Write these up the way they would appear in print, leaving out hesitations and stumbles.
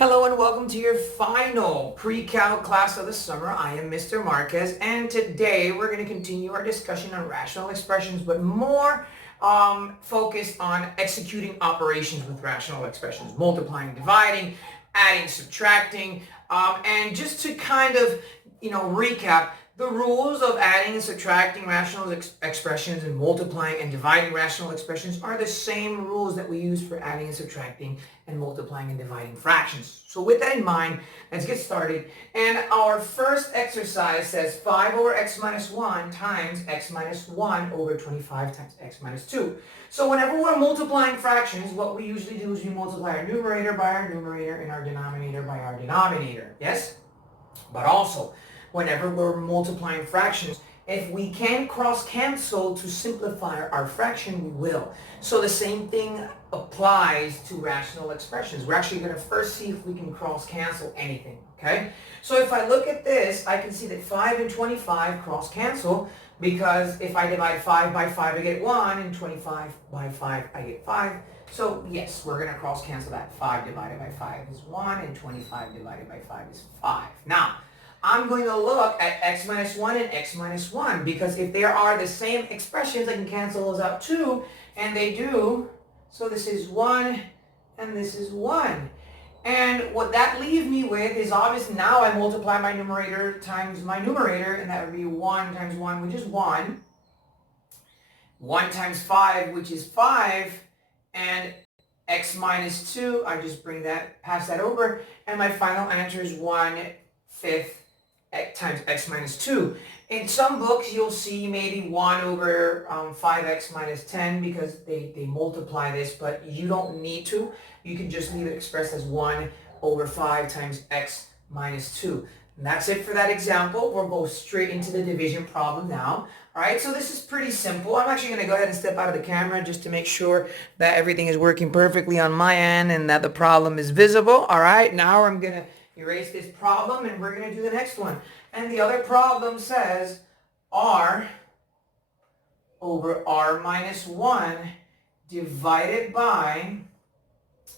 Hello and welcome to your final pre-cal class of the summer. I am Mr. Marquez, and today we're going to continue our discussion on rational expressions, but more focused on executing operations with rational expressions, multiplying, dividing, adding, subtracting, and just to kind of, recap, the rules of adding and subtracting rational expressions and multiplying and dividing rational expressions are the same rules that we use for adding and subtracting and multiplying and dividing fractions. So with that in mind, let's get started. And our first exercise says 5 over x minus 1 times x minus 1 over 25 times x minus 2. So whenever we're multiplying fractions, what we usually do is we multiply our numerator by our numerator and our denominator by our denominator. Yes? But also, whenever we're multiplying fractions, if we can cross-cancel to simplify our fraction, we will. So the same thing applies to rational expressions. We're actually going to first see if we can cross-cancel anything, okay? So if I look at this, I can see that 5 and 25 cross-cancel because if I divide 5 by 5, I get 1, and 25 by 5, I get 5. So yes, we're going to cross-cancel that. 5 divided by 5 is 1, and 25 divided by 5 is 5. Now, I'm going to look at x minus 1 and x minus 1 because if there are the same expressions, I can cancel those out too, and they do. So this is 1 and this is 1. And what that leaves me with is obviously now I multiply my numerator times my numerator, and that would be 1 times 1, which is 1. 1 times 5, which is 5. And x minus 2, I just pass that over, and my final answer is 1/5 times x minus 2. In some books, you'll see maybe 1 over 5x minus 10 because they multiply this, but you don't need to. You can just leave it expressed as 1 over 5 times x minus 2. And that's it for that example. We'll go straight into the division problem now. All right, so this is pretty simple. I'm actually going to go ahead and step out of the camera just to make sure that everything is working perfectly on my end and that the problem is visible. All right, now I'm going to erase this problem and we're going to do the next one. And the other problem says r over r minus 1 divided by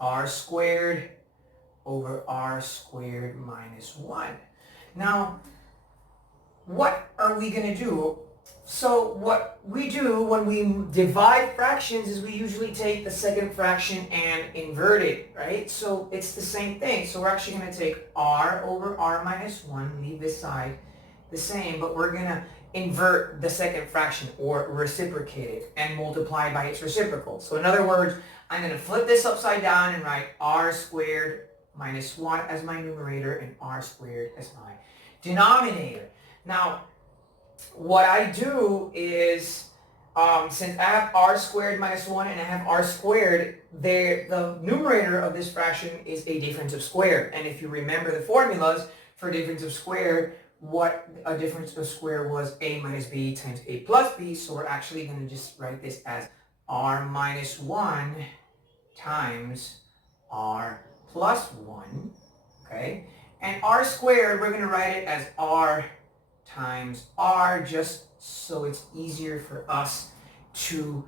r squared over r squared minus 1. Now, what are we going to do? So what we do when we divide fractions is we usually take the second fraction and invert it, right? So it's the same thing. So we're actually going to take r over r minus 1, leave this side the same, but we're going to invert the second fraction or reciprocate it and multiply by its reciprocal. So in other words, I'm going to flip this upside down and write r squared minus 1 as my numerator and r squared as my denominator. Now, what I do is, since I have r squared minus 1 and I have r squared, the numerator of this fraction is a difference of square. And if you remember the formulas for difference of square, what a difference of square was a minus b times a plus b. So we're actually going to just write this as r minus 1 times r plus 1, okay? And r squared, we're going to write it as r times r, just so it's easier for us to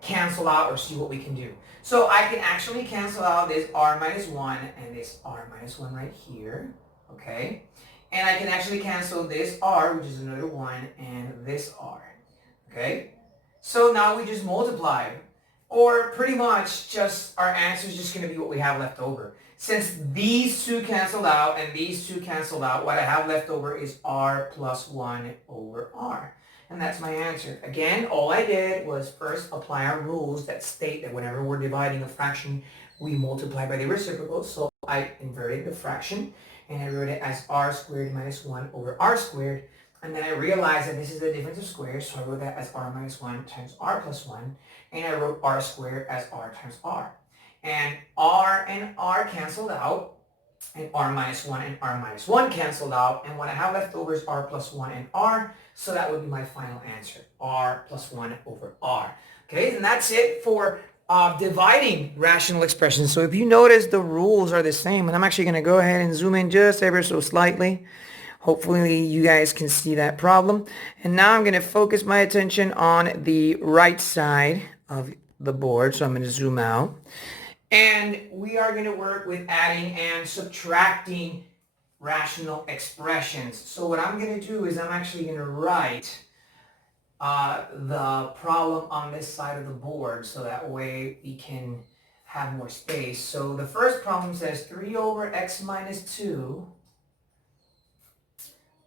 cancel out or see what we can do. So I can actually cancel out this r minus 1 and this r minus 1 right here, okay? And I can actually cancel this r, which is another 1, and this r, okay? So now we just multiply, or pretty much just our answer is just going to be what we have left over. Since these two canceled out and these two canceled out, what I have left over is r plus 1 over r. And that's my answer. Again, all I did was first apply our rules that state that whenever we're dividing a fraction, we multiply by the reciprocal. So I inverted the fraction and I wrote it as r squared minus 1 over r squared. And then I realized that this is the difference of squares, so I wrote that as r minus 1 times r plus 1. And I wrote r squared as r times r. And r canceled out, and r minus 1 and r minus 1 canceled out, and what I have left over is r plus 1 and r, so that would be my final answer, r plus 1 over r. Okay, and that's it for dividing rational expressions. So if you notice, the rules are the same, and I'm actually going to go ahead and zoom in just ever so slightly. Hopefully you guys can see that problem. And now I'm going to focus my attention on the right side of the board, so I'm going to zoom out. And we are going to work with adding and subtracting rational expressions. So what I'm going to do is I'm actually going to write the problem on this side of the board so that way we can have more space. So the first problem says 3 over x minus 2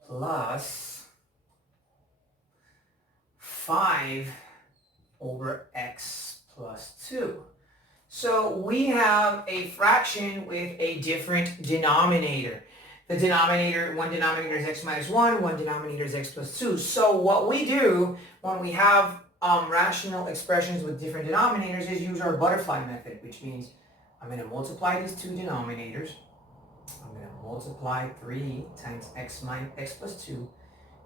plus 5 over x plus 2. So we have a fraction with a different denominator. The denominator, one denominator is x minus 1, one denominator is x plus 2. So what we do when we have rational expressions with different denominators is use our butterfly method, which means I'm going to multiply these two denominators. I'm going to multiply 3 times x plus 2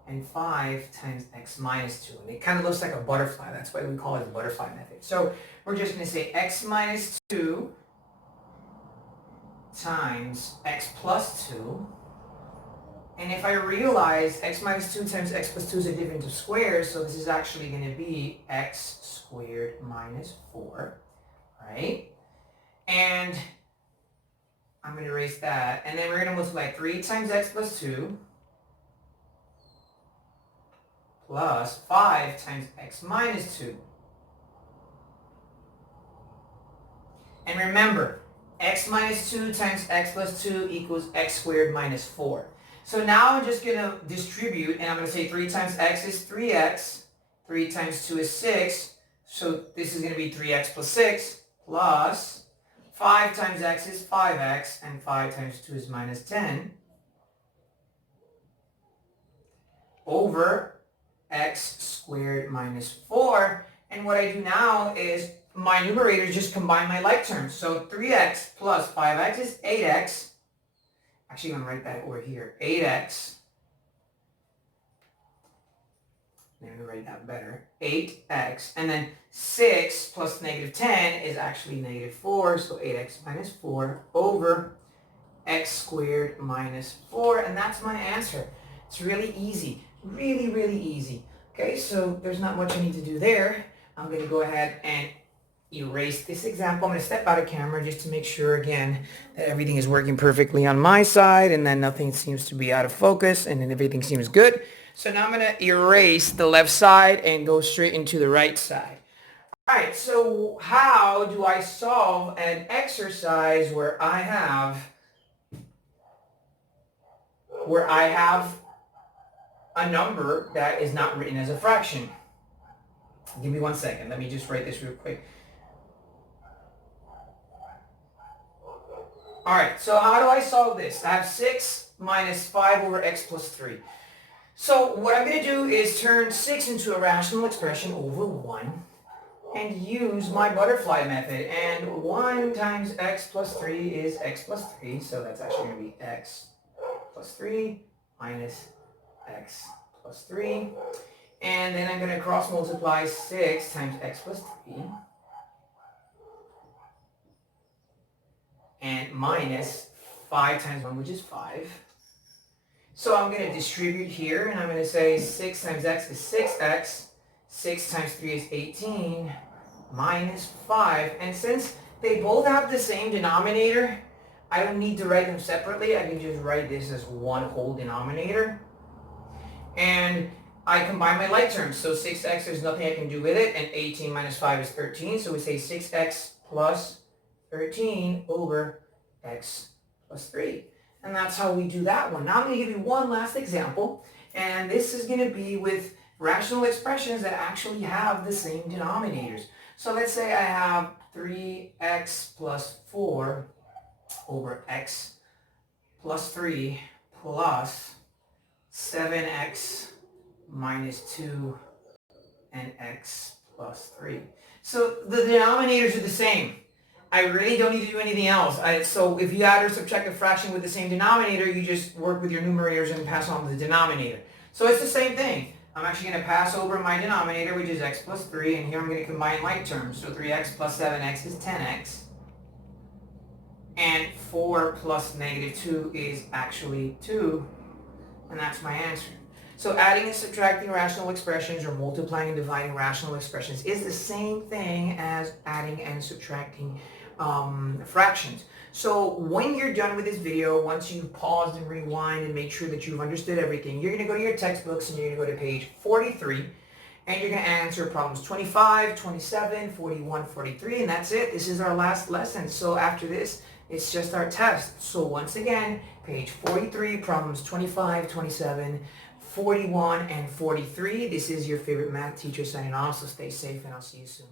and 5 times x minus 2. And it kind of looks like a butterfly. That's why we call it the butterfly method. So we're just going to say x minus 2 times x plus 2. And if I realize x minus 2 times x plus 2 is a difference of squares, so this is actually going to be x squared minus 4, right? And I'm going to erase that. And then we're going to multiply 3 times x plus 2 plus 5 times x minus 2. And remember, x minus 2 times x plus 2 equals x squared minus 4. So now I'm just going to distribute, and I'm going to say 3 times x is 3x, 3 times 2 is 6, so this is going to be 3x plus 6, plus 5 times x is 5x, and 5 times 2 is minus 10, over x squared minus 4. And what I do now is my numerators just combine my like terms. So 3x plus 5x is 8x. Actually, I'm going to write that over here. 8x. Let me write that better. 8x. And then 6 plus negative 10 is actually negative 4. So 8x minus 4 over x squared minus 4. And that's my answer. It's really easy. Really, really easy. Okay, so there's not much I need to do there. I'm going to go ahead and erase this example. I'm going to step out of camera just to make sure again that everything is working perfectly on my side and then nothing seems to be out of focus and then everything seems good. So now I'm going to erase the left side and go straight into the right side. Alright, so how do I solve an exercise where I have a number that is not written as a fraction? Give me 1 second. Let me just write this real quick. All right, so how do I solve this? I have 6 minus 5 over x plus 3. So what I'm going to do is turn 6 into a rational expression over 1 and use my butterfly method. And 1 times x plus 3 is x plus 3, so that's actually going to be x plus 3 minus x plus 3. And then I'm going to cross multiply 6 times x plus 3 and minus 5 times 1, which is 5. So I'm going to distribute here, and I'm going to say 6 times x is 6x, 6 times 3 is 18, minus 5. And since they both have the same denominator, I don't need to write them separately. I can just write this as one whole denominator. And I combine my like terms. So 6x, there's nothing I can do with it, and 18 minus 5 is 13. So we say 6x plus 13 over x plus 3. And that's how we do that one. Now I'm going to give you one last example, and this is going to be with rational expressions that actually have the same denominators. So let's say I have 3x plus 4 over x plus 3 plus 7x minus 2 and x plus 3. So the denominators are the same. I really don't need to do anything else. So if you add or subtract a fraction with the same denominator, you just work with your numerators and pass on the denominator. So it's the same thing. I'm actually going to pass over my denominator, which is x plus 3, and here I'm going to combine like terms. So 3x plus 7x is 10x. And 4 plus negative 2 is actually 2. And that's my answer. So adding and subtracting rational expressions or multiplying and dividing rational expressions is the same thing as adding and subtracting fractions. So when you're done with this video, once you've paused and rewind and make sure that you've understood everything, you're going to go to your textbooks and you're going to go to page 43 and you're going to answer problems 25, 27, 41, 43, and that's it. This is our last lesson. So after this, it's just our test. So once again, page 43, problems 25, 27, 41, and 43. This is your favorite math teacher signing off, so stay safe and I'll see you soon.